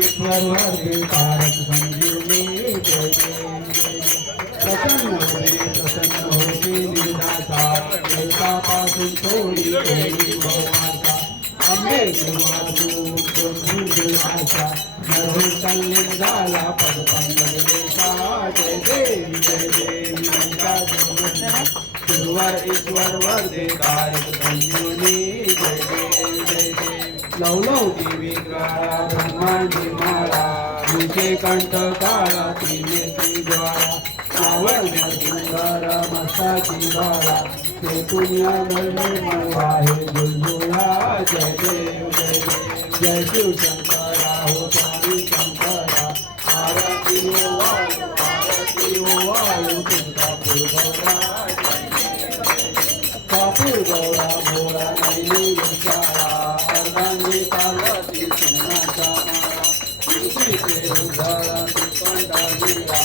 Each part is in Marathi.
ईश्वर वर्गे कारक संजीवनी जय प्रसन्न होते निर्दाता देवतापासून सोडी भगवानचा अंबे आशा नरहूतल्य झाला पदपंकजलेशा जय देवी ईश्वर वर्गे कारक संजीवनी जय देवी लवलवती विग्रहा ब्रह्मांडी माळा विषे कंठ काळा त्रिनेत्री ज्वाळा सावर्ण सुंदर मस्ताची बाळा ते पुण्या आहे गुलजुळा जय देव जय शिवशंकरा हो स्वामी शंकरा आरती ओ वाळू तुळजापूर गौरा कापूर गौरा भोळा नैनी विचारा अर्धांगी पार्वती सिंहाचा माळा कंडा गिरा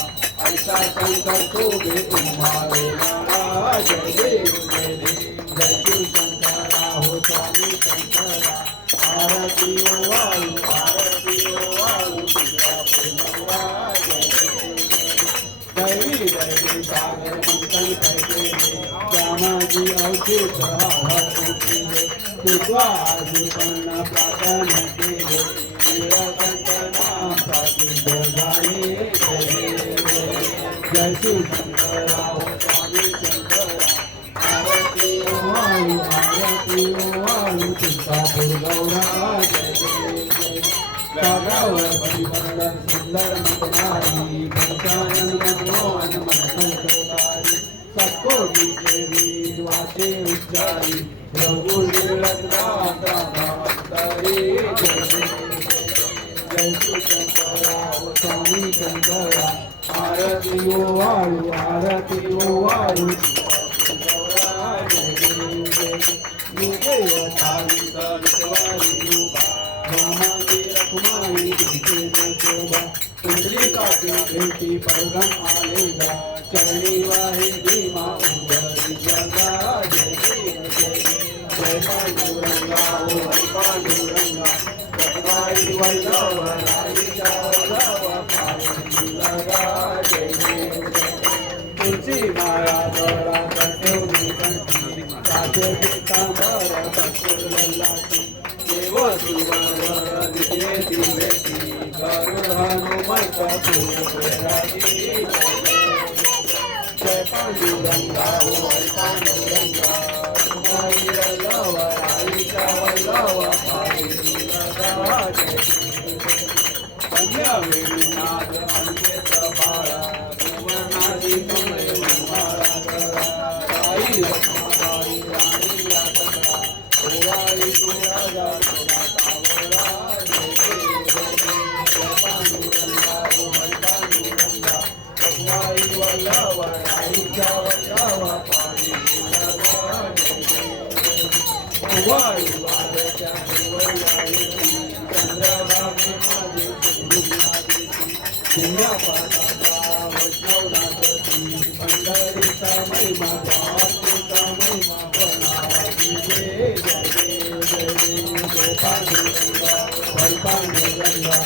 ऐसा शंकर शोभे तुम्हारे नारा जय देव जय शिवशंकरा हो स्वामी शंकरा आरती ओ वाळू तुळजापूर गौरा दैवी सागर कीर्तन करते श्यामाजी अवधूत हर उठले तुझा आजूपन्न प्रार्थन केले नीलकंठ नाम प्रसिद्ध झाले जय शिवशंकरा हो स्वामी शंकरा आरती ओ वाळू तुळजापूर गौरा जय सागरावर परिमल सुंदर मतनारी पंचानन मनमोहन मनसंतोषकारी सत्कोटी देवी वाचे उच्चारी रघुवीरत्नांतरी जय शिवशंकरा हो स्वामी शंकरा आरती ओ वाळू भेटी परगम आलेगा चरणी वाहे भीमा उंदरी जगा जय पांडुरंगा हो पांडुरंगा जगदाई वल्लभ राईचा वल्लभ पार्वती लगा जय तुळशी माळा गळा ठेवली कंठी काचे पितांबर कस्तुरलाची देव सुरवर दिसेती भेटी गरुड हनुमंत फुलराजी जय पांडुरंगा हो पांडुरंगा तुम्हारी वल्लभ राईचा वल्लभ पार्वती लगा जय वेळी नाद अंकेत बाळा भुवनादी कमळे मनमाळा करा आई लक्ष्माबाई राणी या सगळा ओवाळी तू राजा तुला तावरा जय पांडुरंगा हो पांडुरंगा तुम्हारी वल्लभ राईचा वल्लभ पार्वती लगा ओवाळी वाऱ्याच्या वल्लभीची चंद्रभागी माझी लिंगापादाचा वैष्णवनाथी पंढरीचा महिमा आरतीचा महिमा प्रणामी जय पांडुरंगा